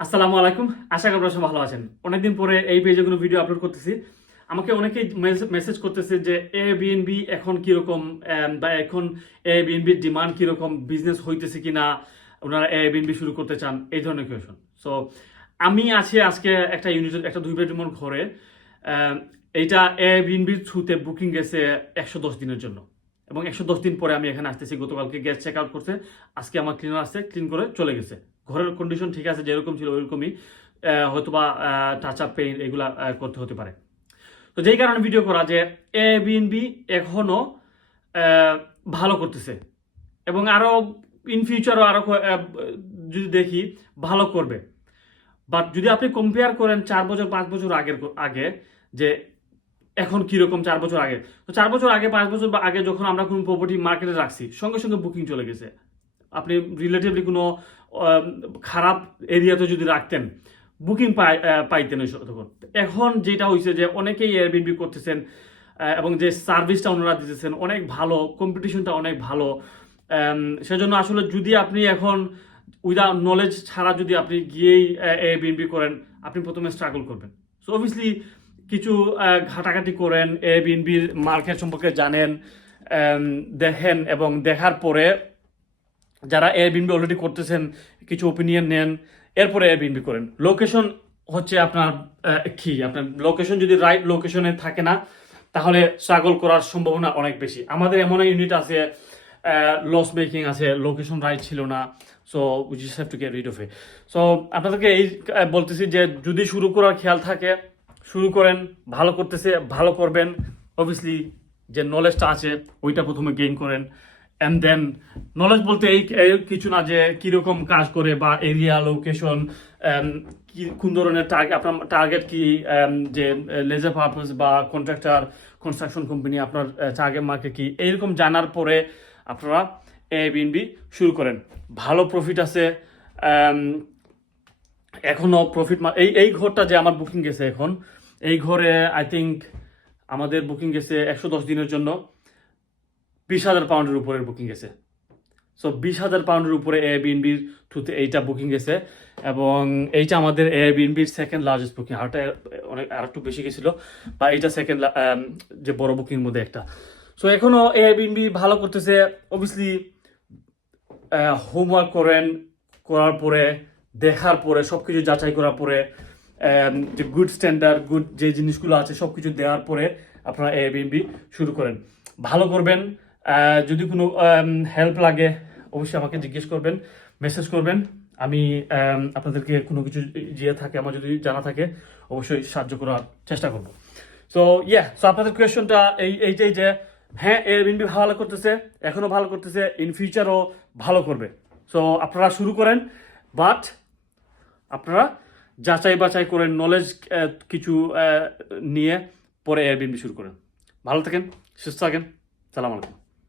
আসসালামু আলাইকুম। আশা করি সব ভালো আছেন। অনেকদিন পরে এই পেজে কোনো ভিডিও আপলোড করতেছি। আমাকে অনেকেই মেসেজ করতেছে যে এ বিএনবি এখন কীরকম আম, বা এখন এ বিএনবির ডিমান্ড কীরকম বিজনেস হইতেছে কিনা ওনারা এ বিএনবি শুরু করতে চান এই ধরনের কোয়েশন সো আমি আছি আজকে একটা ইউনিট একটা দুই বেডরুমের ঘরে। এইটা এ বিএনবির থ্রুতে বুকিং গেছে একশো দশ দিনের জন্য। এবং একশো দশ দিন পরে আমি এখানে আসতেছি গতকালকে গ্যাস চেক আউট করতে আজকে আমার ক্লিনার আসছে ক্লিন করে চলে গেছে। ঘরের কন্ডিশন ঠিক আছে যেরকম ছিল ওইরকমই হয়তোবা টাচ আপ পেইন্ট এগুলা করতে হতে পারে। তো যেই কারণে ভিডিও করা যে এ বিএনবি এখনও আহ, ভালো করতেছে। এবং আরও ইন ফিউচারও আরও যদি দেখি ভালো করবে। বাট যদি আপনি কম্পেয়ার করেন চার বছর পাঁচ বছর আগের আগে যে এখন কীরকম চার বছর আগে? তো চার বছর আগে, পাঁচ বছর বা আগে যখন আমরা কোনো প্রপার্টি মার্কেটে রাখছি, সঙ্গে সঙ্গে বুকিং চলে গেছে। আপনি রিলেটিভলি কোনো খারাপ এরিয়াতে যদি রাখতেন বুকিং পাই পাইতেন তখন। এখন যেটা হয়েছে যে অনেকেই এয়ারবিনবি করতেছেন এবং যে সার্ভিসটা ওনারা দিতেছেন, অনেক ভালো কম্পিটিশনটা অনেক ভালো। সেজন্য আসলে যদি আপনি এখন উইদাউট নলেজ ছাড়া যদি আপনি গিয়েই এয়ারবিনবি করেন, আপনি প্রথমে স্ট্রাগল করবেন। সো অবভিয়াসলি কিছু ঘাটাঘাটি করেন এ এয়ারবিনবির মার্কেট সম্পর্কে জানেন দেখেন এবং দেখার পরে যারা এ এয়ারবিনবি অলরেডি করতেছেন, কিছু ওপিনিয়ন নেন, এরপরে এ এয়ারবিনবি করেন। লোকেশন হচ্ছে আপনার কি আপনার লোকেশন যদি রাইট লোকেশনে থাকে না, তাহলে স্ট্রাগল করার সম্ভাবনা অনেক বেশি। আমাদের এমন ইউনিট আছে লস মেকিং আছে লোকেশন রাইট ছিল না so we just have to get rid of it so আপনাদেরকে এই বলতেছি যে যদি শুরু করার খেয়াল থাকে শুরু করেন ভালো করতেছে ভালো করবেন। অবভিয়াসলি যে নলেজটা আছে ওইটা প্রথমে গেইন করেন। অ্যান্ড দেন নলেজ বলতে এই কিছু না যে কীরকম কাজ করে বা এরিয়া লোকেশন কি কোন ধরনের টার্গেট আপনার টার্গেট কি um, যে লেজার পারপাস বা কন্ট্রাক্টর কনস্ট্রাকশন কোম্পানি আপনার টার্গেট মার্কেট কি? এইরকম জানার পরে আপনারা এ বিএনবি শুরু করেন। ভালো প্রফিট আছে এখনও এখনও প্রফিট এই এই ঘরটা যে আমার বুকিং গেছে এখন এই ঘরে আই থিঙ্ক আমাদের বুকিং গেছে একশো দশ দিনের জন্য। বিশ হাজার পাউন্ডের উপরের বুকিং গেছে। সো বিশ হাজার পাউন্ডের উপরে এ এয়ারবিএনবির থ্রুতে এইটা বুকিং গেছে এবং এইটা আমাদের এ এয়ারবিএনবির সেকেন্ড লার্জেস্ট বুকিং আরটা অনেক, আর একটু বেশি গেছিল, বা এইটা সেকেন্ড যে বড় বুকিংয়ের মধ্যে একটা। সো এখনও এখনও এয়ারবিএনবি ভালো করতেছে। অবভিয়াসলি হোমওয়ার্ক করেন, করার পরে, দেখার পরে সব কিছু যাচাই করার পরে যে গুড স্ট্যান্ডার্ড গুড যে জিনিসগুলো আছে সব কিছু দেওয়ার পরে আপনারা এয়ারবিএনবি শুরু করেন। ভালো করবেন যদি কোনো হেল্প লাগে, অবশ্যই আমাকে জিজ্ঞেস করবেন মেসেজ করবেন। আমি আপনাদেরকে কোনো কিছু যে থাকে, আমার যদি জানা থাকে, অবশ্যই সাহায্য করার চেষ্টা করব। সো ইয়া সো আপনাদের কোয়েশনটা এই, এইটাই যে হ্যাঁ এয়ারবিএনবি ভালো করতেছে এখনও ভালো করতেছে ইন ফিউচারও ভালো করবে। সো আপনারা শুরু করেন বাট আপনারা যাচাই বাছাই করে নলেজ কিছু নিয়ে পরে এয়ারবিএনবি শুরু করেন। ভালো থাকেন, সুস্থ থাকেন, সালাম আলাইকুম।